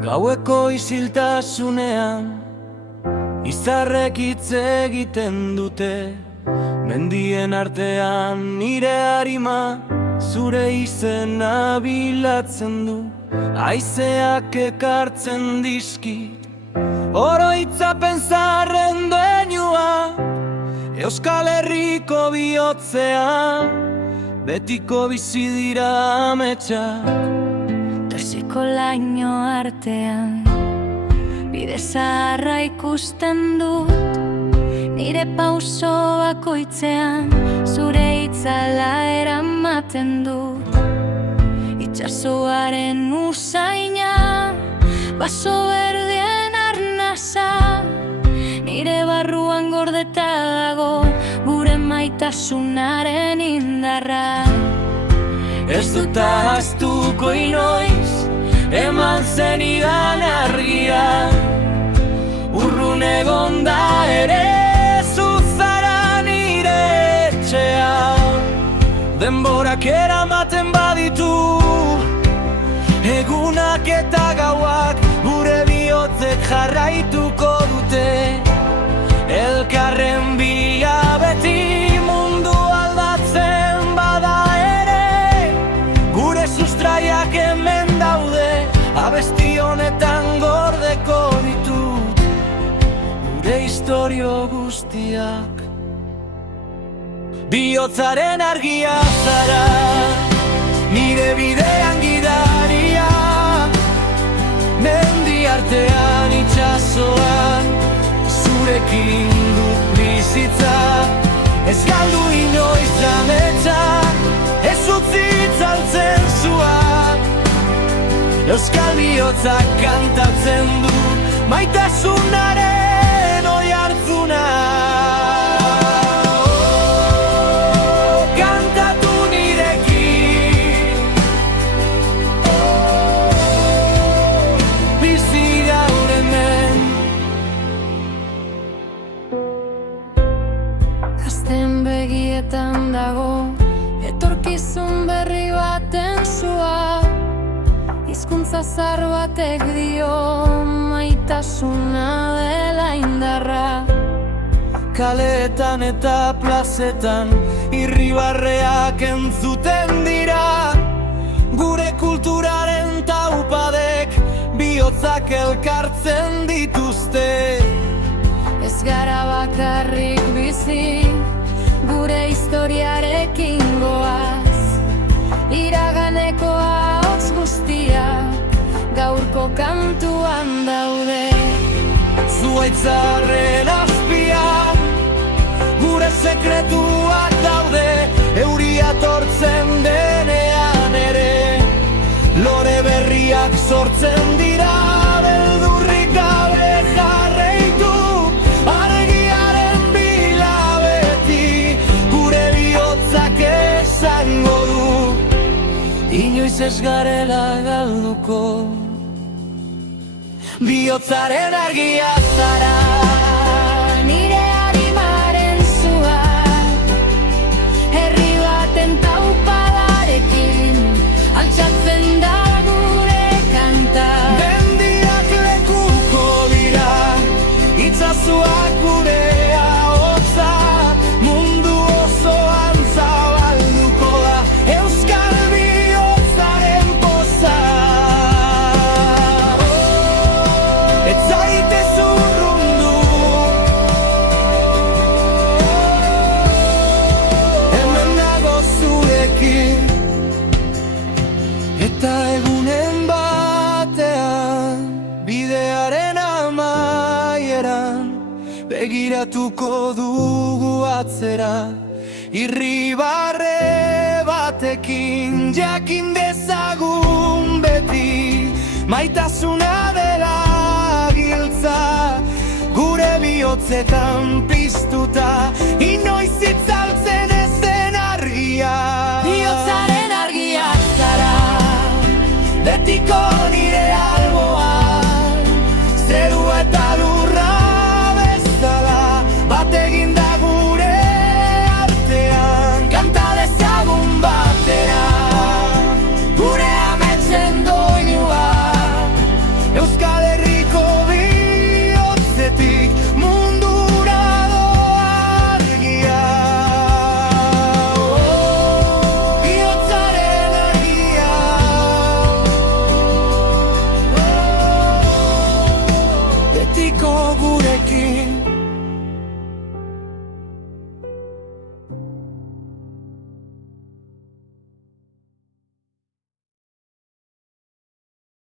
Gaueko isiltasunean izarrek hitz egiten dute, mendien artean nire harima zure izena bilatzen du. Haizeak ekartzen dizkit oroitzapen zaharren doinua, Euskal Herriko bihotzean betiko bizi dira ametsak. Terziko laino artean bide zaharra ikusten dut, nire pauso bakoitzean zure itzala eramaten dut. Itxasoaren usaina, baso berdien arnasa, nire barruan gordeta dago gure maitasunaren indarra. Ez dut ahaztuko inoiz eman zenidan argia, urrun egon da ere zuzara nire etxea. Denborak eramaten baditu egunak eta gauak, gure bihotzek jarraituko dute elkarren bila beti. Mundu aldatzen bada ere gure sustraiak hemen daude, abesti honetan gordeko ditut gure historio guztiak. Bihotzaren argia zara, nire bidean gidaria, mendi artean itxasoan zurekin dut bizitza. Ez galdu inoiz ametsa, ez utzi itzaltzen zua, Euskal bihotzak kantatzen du maitasunaren oihartzuna. Gazten begietan dago etorkizun berri baten sua, hizkuntza zahar batek dio maitasuna dela indarra. Kaleetan eta plazetan irribarreak entzuten dira, gure kulturaren taupadek bihotzak elkartzen dituzte. Ez gara bakarrik bizi, gure historiarekin goaz, iraganeko ahots guztiak gaurko kantuan daude. Zuaitzarren azpian gure sekretuak daude, euria tortzen denean ere lore berriak sortzen dira. Beldurrik gabe jarraitu argiaren bila beti, gure bihotzak esango du inoiz ez garela galduko. Bihotzaren argia zara, nire harimaren zua, herri baten taupadarekin altxatzen da gure kanta. mendiak lekuko dira, itzazuak gure ahotsa, mundu osoan zabalduko da Euskal bihotzaren poza. Ez zaitez urrundu, hemen nago zurekin, eta egunen batean bidearen amaieran begiratuko dugu atzera, irribarre batekin jakin dezagun beti maitasuna dela giltza, gure bihotzetan piztuta inoiz itzaltzen ez den argia. Bihotzaren argia zara, Betiko nire alboan, zeru eta lurra bezala, bat egin da gure artean, kanta dezagun batera, gure ametsen doinua, Euskal betiko gurekin